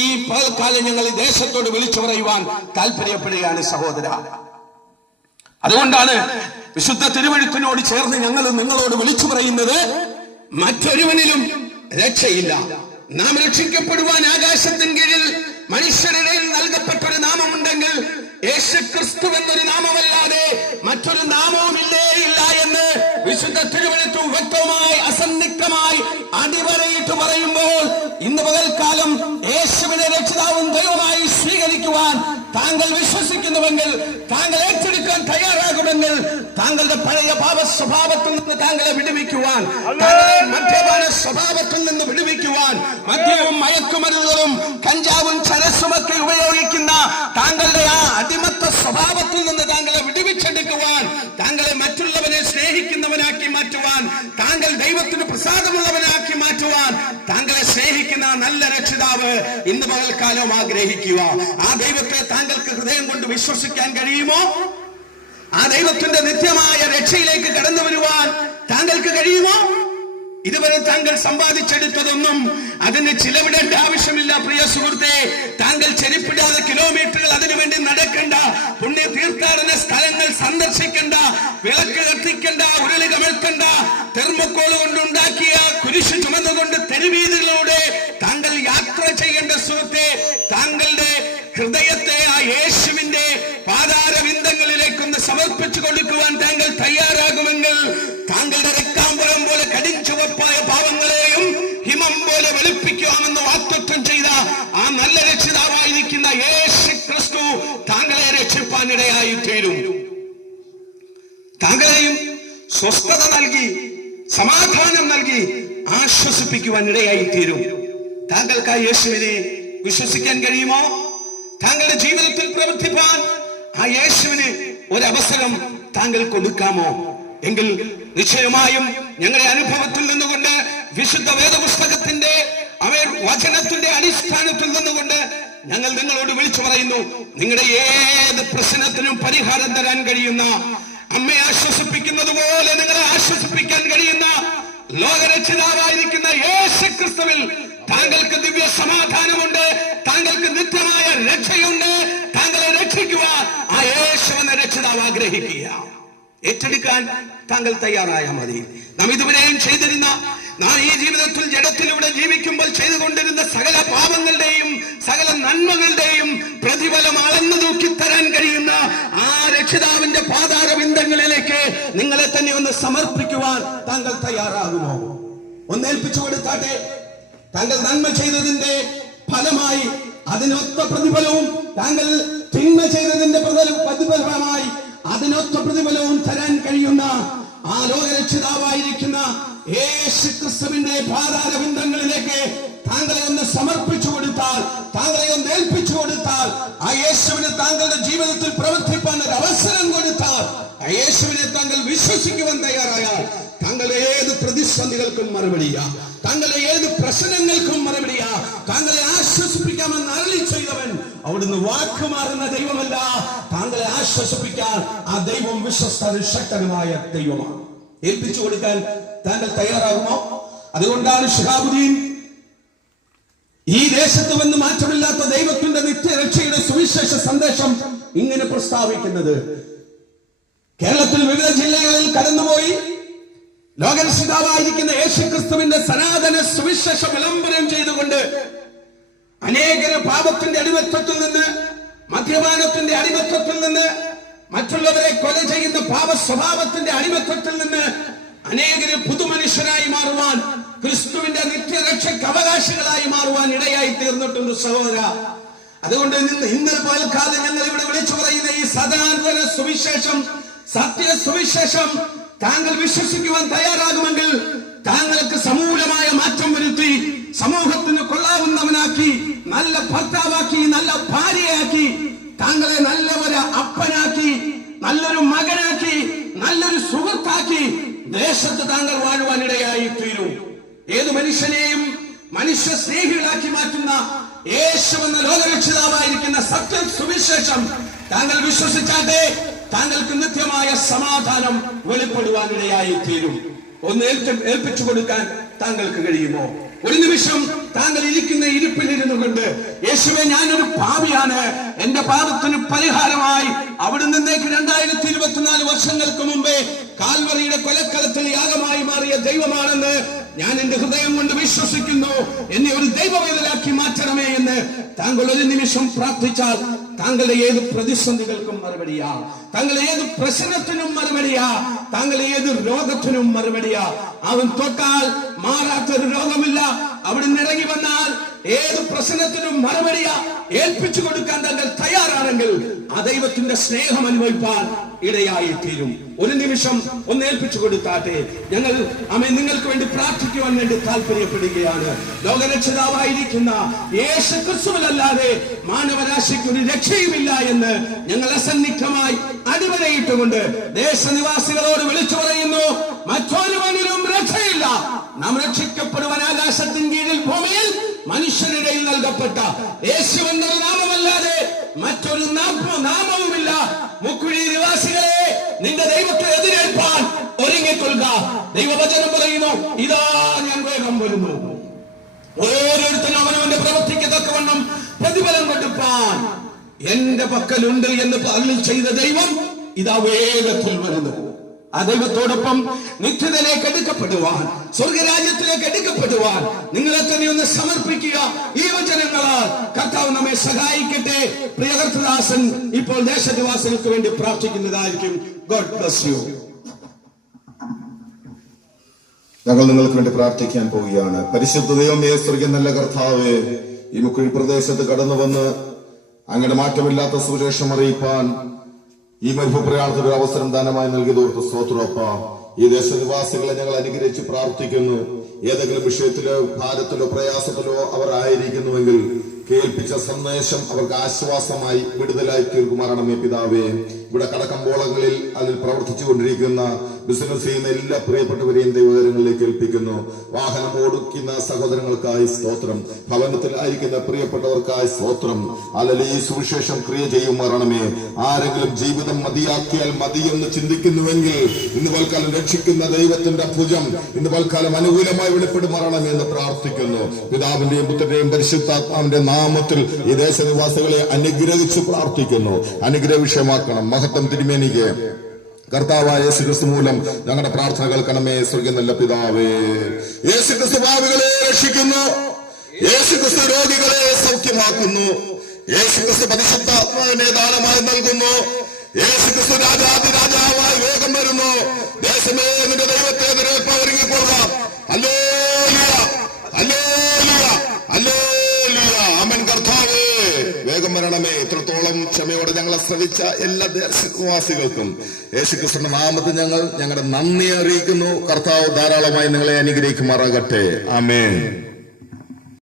ഈ പകൽക്കാലം ഞങ്ങൾ ഈ ദേശത്തോട് വിളിച്ചു പറയുവാൻ താല്പര്യപ്പെടുകയാണ് സഹോദര. അതുകൊണ്ടാണ് വിശുദ്ധ തിരുവെഴുത്തിനോട് ചേർന്ന് ഞങ്ങൾ നിങ്ങളോട് വിളിച്ചു പറയുന്നത്, മറ്റൊരുവനിലും രക്ഷയില്ല. നാം രക്ഷിക്കപ്പെടുവാൻ ആകാശത്തിന് കീഴിൽ മനുഷ്യരുടെ നൽകപ്പെട്ടൊരു നാമമുണ്ടെങ്കിൽ യേശുക്രിസ്തു എന്നൊരു നാമമല്ലാതെ മറ്റൊരു നാമവും ഇല്ല എന്ന് വിശുദ്ധ തിരുവെഴുത്ത് വ്യക്തമായി അസന്നിഗ്ധമായി അടിവരയിട്ട് പറയുമ്പോൾ ഇന്ന് പകൽക്കാലം യേശുവിനെ രക്ഷിതാവും ദൈവമായി സ്വീകരിക്കുവാൻ താങ്കൾ വിശ്വസിക്കുന്നുവെങ്കിൽ, താങ്കൾ ഏറ്റെടുക്കുന്ന വിടുവിക്കുവാൻ തയ്യാറാകുമെങ്കിൽ താങ്കളുടെ പഴയ പാപ സ്വഭാവത്തിൽ നിന്ന് താങ്കളെ വിടുവിക്കുവാൻ, താങ്കളെ മദ്യപാന സ്വഭാവത്തിൽ നിന്ന് വിടുവിക്കുവാൻ, മദ്യവും മയക്കുമരുന്നുകളും കഞ്ചാവും ചരസുമൊക്കെ ഉപയോഗിക്കുന്ന താങ്കളുടെ ആ അടിമത്ത സ്വഭാവത്തിൽ നിന്ന് താങ്കളെ വിടുവിച്ചെടുക്കുവാൻ, താങ്കളെ മറ്റുള്ളവനെ സ്നേഹിക്കുന്നവനാക്കി മാറ്റുവാൻ, താങ്കൾ ദൈവത്തിന് പ്രസാദമുള്ളവനാക്കി മാറ്റുവാൻ താങ്കളെ സ്നേഹിക്കുന്ന നല്ല രക്ഷിതാവ് ഇന്ന് പകൽക്കാലം ആഗ്രഹിക്കുക. ആ ദൈവത്തെ താങ്കൾക്ക് ഹൃദയം കൊണ്ട് വിശ്വസിക്കാൻ കഴിയുമോ? ആ ദൈവത്തിന്റെ നിത്യമായ രക്ഷയിലേക്ക് കടന്നു വരുവാൻ താങ്കൾക്ക് കഴിയുമോ? ഇതുവരെ താങ്കൾ സമ്പാദിച്ചെടുത്തതൊന്നും അതിന് ചിലവിടേണ്ട ആവശ്യമില്ല പ്രിയ സുഹൃത്തെ. താങ്കൾ ചെരുപ്പിടാതെ കിലോമീറ്ററുകൾ അതിനുവേണ്ടി നടക്കണ്ട, പുണ്യ തീർത്ഥാടന സ്ഥലങ്ങൾ സന്ദർശിക്കണ്ട, വിളക്ക് കത്തിക്കണ്ട, ഉരുളി കമഴ്ത്തണ്ട, തെർമക്കോൾ കൊണ്ടുണ്ടാക്കിയ കുരിശു ചുമന്നുകൊണ്ട് തെരുവീതികളിലൂടെ താങ്കൾ യാത്ര ചെയ്യേണ്ട സുഹൃത്തെ, താങ്കളുടെ ഹൃദയത്തെ ആ യേശുവിന്റെ പാതാരവിന്ദങ്ങളിലേക്കൊന്ന് സമർപ്പിച്ചു കൊടുക്കുവാൻ താങ്കൾ തയ്യാറാകുമെങ്കിൽ താങ്കളുടെ രക്താംബരം പോലെ കടിഞ്ചുവപ്പായ പാവങ്ങളെയും ഹിമം പോലെ വെളുപ്പിക്കുവാമെന്ന് വാഗ്ദത്തം ചെയ്ത ആ നല്ല രക്ഷിതാവായിരിക്കുന്ന യേശു ക്രിസ്തു താങ്കളെ രക്ഷിപ്പാനിടയായി തീരും. താങ്കളെയും സ്വസ്ഥത നൽകി സമാധാനം നൽകി ആശ്വസിപ്പിക്കുവാൻ ഇടയായി തീരും. താങ്കൾക്ക് ആ യേശുവിനെ വിശ്വസിക്കാൻ കഴിയുമോ? താങ്കളുടെ ജീവിതത്തിൽ പ്രവർത്തിപ്പാൻ ആ യേശുവിന് ഒരവസരം താങ്കൾ കൊടുക്കാമോ? എങ്കിൽ നിശ്ചയമായും ഞങ്ങളുടെ അനുഭവത്തിൽ നിന്നുകൊണ്ട്, വിശുദ്ധ വേദപുസ്തകത്തിന്റെ വചനത്തിന്റെ അടിസ്ഥാനത്തിൽ നിന്നുകൊണ്ട് ഞങ്ങൾ നിങ്ങളോട് വിളിച്ചു പറയുന്നു, നിങ്ങളുടെ ഏത് പ്രശ്നത്തിനും പരിഹാരം തരാൻ കഴിയുന്ന, അമ്മയെ ആശ്വസിപ്പിക്കുന്നത് പോലെ നിങ്ങളെ ആശ്വസിപ്പിക്കാൻ കഴിയുന്ന ലോകരക്ഷിതാവായിരിക്കുന്ന യേശു ക്രിസ്തുവിൽ താങ്കൾക്ക് ദിവ്യ സമാധാനമുണ്ട്, താങ്കൾക്ക് നിത്യമായ രക്ഷയുണ്ട്. താങ്കളെ രക്ഷിക്കുവാൻ ആ യേശു എന്ന രക്ഷിതാവ് ആഗ്രഹിക്കുക. ഏറ്റെടുക്കാൻ താങ്കൾ തയ്യാറായാൽ മതി. നാം ഇതുവരെയും ചെയ്തിരുന്ന, നാം ഈ ജീവിതത്തിൽ ജഡത്തിലൂടെ ജീവിക്കുമ്പോൾ ചെയ്തുകൊണ്ടിരുന്ന സകല പാപങ്ങളുടെയും സകല നന്മകളുടെയും പ്രതിഫലം അളന്നു നോക്കി തരാൻ കഴിയുന്ന ആ രക്ഷിതാവിന്റെ പാതാരവിന്ദങ്ങളിലേക്ക് നിങ്ങളെ തന്നെ ഒന്ന് സമർപ്പിക്കുവാൻ താങ്കൾ തയ്യാറാകുമോ? ഒന്ന് ഏൽപ്പിച്ചു കൊടുത്താട്ടെ. താങ്കൾ നന്മ ചെയ്തതിന്റെ ഫലമായി അതിനൊത്ത പ്രതിഫലവും, താങ്കൾ തിന്മ ചെയ്തതിന്റെ പ്രതിഫലമായി അതിനൊത്ത പ്രതിഫലവും തരാൻ കഴിയുന്ന ആ ലോകരക്ഷിതാവായിരിക്കുന്ന യേശു ക്രിസ്തുവിന്റെ പാതാരവിന്ദങ്ങളിലേക്ക് താങ്കളെ ഒന്ന് സമർപ്പിച്ചു കൊടുത്താൽ, താങ്കളെ ഒന്ന് ഏൽപ്പിച്ചു കൊടുത്താൽ, ആ യേശുവിനെ താങ്കളുടെ ജീവിതത്തിൽ പ്രവർത്തിപ്പാൻ ഒരു അവസരം കൊടുത്താൽ, ആ യേശുവിനെ താങ്കൾ വിശ്വസിക്കുവാൻ തയ്യാറായാൽ താങ്കളുടെ ഏത് പ്രതിസന്ധികൾക്കും മറുപടിയാ, താങ്കളുടെ ഏത് പ്രശ്നങ്ങൾക്കും മറുപടിയാ. താങ്കളെ ആശ്വസിപ്പിക്കാമെന്ന് അരുളി ചെയ്തവൻ അവിടുന്ന് വാക്കുമാറുന്ന ദൈവമല്ല. താങ്കളെ ആശ്വസിപ്പിക്കാൻ ആ ദൈവം വിശ്വസ്ത ശക്തനുമായ ദൈവമാണ്. ഏൽപ്പിച്ചു കൊടുക്കാൻ താങ്കൾ തയ്യാറാകുമോ? അതുകൊണ്ടാണ് ശിഹാബുദ്ദീൻ ഈ ദേശത്ത് വന്ന് മാറ്റമില്ലാത്ത ദൈവത്തിന്റെ നിത്യരക്ഷയുടെ സുവിശേഷ സന്ദേശം ഇങ്ങനെ പ്രസ്താവിക്കുന്നത്. കേരളത്തിൽ വിവിധ ജില്ലകളിൽ കടന്നുപോയി ലോകരക്ഷിതാവായിരിക്കുന്ന യേശു ക്രിസ്തുവിന്റെ സനാതന സുവിശേഷ വിളംബരം ചെയ്തുകൊണ്ട് അനേകര് പാപത്തിന്റെ അടിമത്തത്തിൽ നിന്ന്, മദ്യപാനത്തിന്റെ അടിമത്തത്തിൽ നിന്ന്, മറ്റുള്ളവരെ കൊല ചെയ്യുന്ന പാപ സ്വഭാവത്തിന്റെ അടിമത്തത്തിൽ നിന്ന് അനേകര് പുതുമനുഷ്യനായി മാറുവാൻ, ക്രിസ്തുവിന്റെ നിത്യരക്ഷയ്ക്ക് അവകാശികളായി മാറുവാൻ ഇടയായി തീർന്നിട്ടുണ്ട് സഹോദര. അതുകൊണ്ട് ഇന്നലെ പകൽക്കാലം ഞങ്ങൾ ഇവിടെ വിളിച്ചു പറയുന്ന ഈ സനാതന സുവിശേഷം, സത്യ സുവിശേഷം താങ്കൾ വിശ്വസിക്കുവാൻ തയ്യാറാകുമെങ്കിൽ താങ്കൾക്ക് സമൂലമായ മാറ്റം വരുത്തി സമൂഹത്തിന് കൊള്ളാവുന്നവനാക്കി, നല്ല ഭർത്താവാക്കി, നല്ല ഭാര്യയാക്കി, താങ്കളെ നല്ലൊരു അപ്പനാക്കി, നല്ലൊരു മകനാക്കി, നല്ലൊരു സുഹൃത്താക്കി ദേശത്ത് താങ്കൾ വാഴുവാനിടയായി തീരും. ഏത് മനുഷ്യനെയും മനുഷ്യ സ്നേഹികളാക്കി മാറ്റുന്ന യേശു എന്ന ലോകരക്ഷിതാവായിരിക്കുന്ന സത്യ സുവിശേഷം താങ്കൾ വിശ്വസിച്ചാട്ടെ, താങ്കൾക്ക് നിത്യമായ സമാധാനം വെളിപ്പെടുവാനിടയായി തീരും. ഒന്ന് ഏൽപ്പിച്ചു കൊടുക്കാൻ താങ്കൾക്ക് കഴിയുമോ? ഒരു നിമിഷം താങ്കൾ ഇരിക്കുന്ന ഇരിപ്പിലിരുന്നു കൊണ്ട്, യേശുവേ ഞാനൊരു പാപിയാണ്, എന്റെ പാപത്തിന് പരിഹാരമായി അവിടുന്ന് 2024 വർഷങ്ങൾക്ക് മുമ്പേ കാൽവറിയുടെ കൊലക്കളത്തിൽ യാഗമായി മാറിയ ദൈവമാണെന്ന് ഞാൻ എന്റെ ഹൃദയം കൊണ്ട് വിശ്വസിക്കുന്നു, എന്നെ ഒരു ദൈവവേദനാക്കി മാറ്റണമേ എന്ന് താങ്കൾ ഒരു നിമിഷം പ്രാർത്ഥിച്ചാൽ താങ്കളുടെ ഏത് പ്രതിസന്ധികൾക്കും മറുപടിയാ, താങ്കളുടെ ഏത് പ്രശ്നത്തിനും മറുപടിയാ, താങ്കളുടെ ഏത് രോഗത്തിനും മറുപടിയാ. അവൻ തൊട്ടാൽ മാറാത്തൊരു രോഗമില്ല, അവിടുന്ന് ഇറങ്ങി വന്നാൽ ഏത് പ്രശ്നത്തിനും മറുപടി ഏൽപ്പിച്ചു കൊടുക്കാൻ തങ്ങൾ തയ്യാറാണെങ്കിൽ ആ ദൈവത്തിന്റെ സ്നേഹം അനുഭവിപ്പാൻ ഇടയായി തീരും. ഒരു നിമിഷം ഒന്ന് ഏൽപ്പിച്ചു കൊടുത്താട്ടെ. ഞങ്ങൾ നിങ്ങൾക്ക് വേണ്ടി പ്രാർത്ഥിക്കുവാൻ വേണ്ടി താല്പര്യപ്പെടുകയാണ്. ലോകരക്ഷിതാവായിരിക്കുന്ന യേശു ക്രിസ്തുവിലല്ലാതെ മാനവരാശിക്ക് ഒരു രക്ഷയുമില്ല എന്ന് ഞങ്ങൾ അസന്നിഗ്ധമായി അടിവരയിട്ടുകൊണ്ട് ദേശനിവാസികളോട് വിളിച്ചു പറയുന്നു, മറ്റൊരുവനിലും രക്ഷയില്ല. നാം രക്ഷിക്കപ്പെടുവാൻ ആകാശത്തിൻ കീഴിൽ ഭൂമിയിൽ മനുഷ്യനിടയിൽ നൽകപ്പെട്ട യേശു എന്നൊരു നാമമല്ലാതെ മറ്റൊരു നാമവുമില്ല. മുക്കുഴി നിവാസികളെ, നിന്റെ ദൈവത്തെ എതിരേൽപ്പാൻ ഒരുങ്ങിക്കൊള്ളുക. ദൈവവചനം പറയുന്നു, ഇതാ ഞാൻ വേഗം വരുന്നു. ഓരോരുത്തരും അവനവന്റെ പ്രവൃത്തിക്ക് തക്കവണ്ണം പ്രതിഫലം കൊടുപ്പാൻ എന്റെ പക്കലുണ്ട് എന്ന് അരുളി ചെയ്ത ദൈവം ഇതാ വേഗത്തിൽ വരുന്നു. ആ ദൈവത്തോടൊപ്പം നിത്യതയിലേക്ക് എടുക്കപ്പെടുവാൻ, സ്വർഗരാജ്യത്തിലേക്ക് എടുക്കപ്പെടുവാൻ നിങ്ങളെ തന്നെ ഒന്ന് സമർപ്പിക്കുക. ഈ വചനങ്ങളാൽ കർത്താവ് നമ്മെ സഹായിക്കട്ടെ. പ്രിയ കർത്തദാസൻ ഇപ്പോൾ ദേശനിവാസികൾക്ക് വേണ്ടി പ്രാർത്ഥിക്കുന്നതായിരിക്കും. God bless you. ഞങ്ങൾ നിങ്ങൾക്ക് വേണ്ടി പ്രാർത്ഥിക്കാൻ പോവുകയാണ്. പരിശുദ്ധ ദൈവമേ, സ്വർഗ്ഗ നല്ല കർത്താവേ, ഈ മുക്കുഴി പ്രദേശത്ത് കടന്നു വന്ന് അങ്ങനെ മാറ്റമില്ലാത്ത സുവിശേഷം അറിയിപ്പാൻ ഈ മരുഭൂപ്രയാണത്തിന് ഒരു അവസരം ദാനമായി നൽകിയതോർത്ത് സ്തോത്രമപ്പ. ഈ ദേശനിവാസികളെ ഞങ്ങൾ അനുഗ്രഹിച്ച് പ്രാർത്ഥിക്കുന്നു. ഏതെങ്കിലും വിഷയത്തിലോ ഭാരത്തിലോ പ്രയാസത്തിലോ അവർ ആയിരിക്കുന്നുവെങ്കിൽ കേൾപ്പിച്ച സന്ദേശം അവർക്ക് ആശ്വാസമായി വിടുതലായി തീർക്കുമാറാണമേ പിതാവേ. ഇവിടെ കടക്കമ്പോളങ്ങളിൽ അതിൽ പ്രവർത്തിച്ചു കൊണ്ടിരിക്കുന്ന ബിസിനസ് ചെയ്യുന്ന എല്ലാ പ്രിയപ്പെട്ടവരെയും ദൈവകാര്യങ്ങളിലേക്ക് ഏൽപ്പിക്കുന്നു. വാഹനം ഓടിക്കുന്ന സഹോദരങ്ങൾക്കായി സ്തോത്രം. ഭവനത്തിൽ ആയിരിക്കുന്ന പ്രിയപ്പെട്ടവർക്കായി സ്തോത്രം. അല്ലെങ്കിൽ ഈ സുവിശേഷം ക്രിയ ചെയ്യുമാറാണമേ. ആരെങ്കിലും ജീവിതം മതിയാക്കിയാൽ മതിയെന്ന് ചിന്തിക്കുന്നുവെങ്കിൽ ഇന്ന് പൽക്കാലം രക്ഷിക്കുന്ന ദൈവത്തിന്റെ ഭുജം ഇന്ന് പൽക്കാലം അനുകൂലമായി വെളിപ്പെടുമാറാണമേ എന്ന് പ്രാർത്ഥിക്കുന്നു. പിതാവിന്റെയും പുത്രന്റെയും പരിശുദ്ധാത്മാവിന്റെ നാമത്തിൽ ഈ ദേശനിവാസികളെ അനുഗ്രഹിച്ച് പ്രാർത്ഥിക്കുന്നു. അനുഗ്രഹ വിഷയമാക്കണം. മഹത്വം തിരുമേനിക്ക് കർത്താവായ യേശുക്രിസ്തു മൂലം ഞങ്ങളുടെ പ്രാർത്ഥന കേൾക്കണമേ. സ്വർഗ്ഗ നല്ല പിതാവേ, യേശുക്രിസ്തു പാപികളെ രക്ഷിക്കുന്നു. യേശുക്രിസ്തു രോഗികളെ സൗഖ്യമാക്കുന്നു. യേശുക്രിസ്തു പരിശുദ്ധാത്മാവിനെ ദാനമായി നൽകുന്നു. യേശുക്രിസ്തു രാജാതിരാജാവായി വേഗം വരുന്നു. ദേശമേ, നിന്റെ ദൈവത്തെ എതിരേൽപ്പാൻ ഒരുങ്ങിക്കൊള്ളുക. ഹല്ലേലൂയ, ഹല്ലേലൂയ, ഹല്ലേലൂയ. ആമേൻ. കർത്താവേ, വേഗം വരണമേ. ഇത്രത്തോളം ക്ഷമയോടെ ഞങ്ങളെ ശ്രവിച്ച എല്ലാ ദേശവാസികൾക്കും യേശുക്രിസ്തുവിന്റെ നാമത്തിൽ ഞങ്ങളുടെ നന്ദി അറിയിക്കുന്നു. കർത്താവ് ധാരാളമായി നിങ്ങളെ അനുഗ്രഹിക്കുമാറാകട്ടെ. ആമേൻ.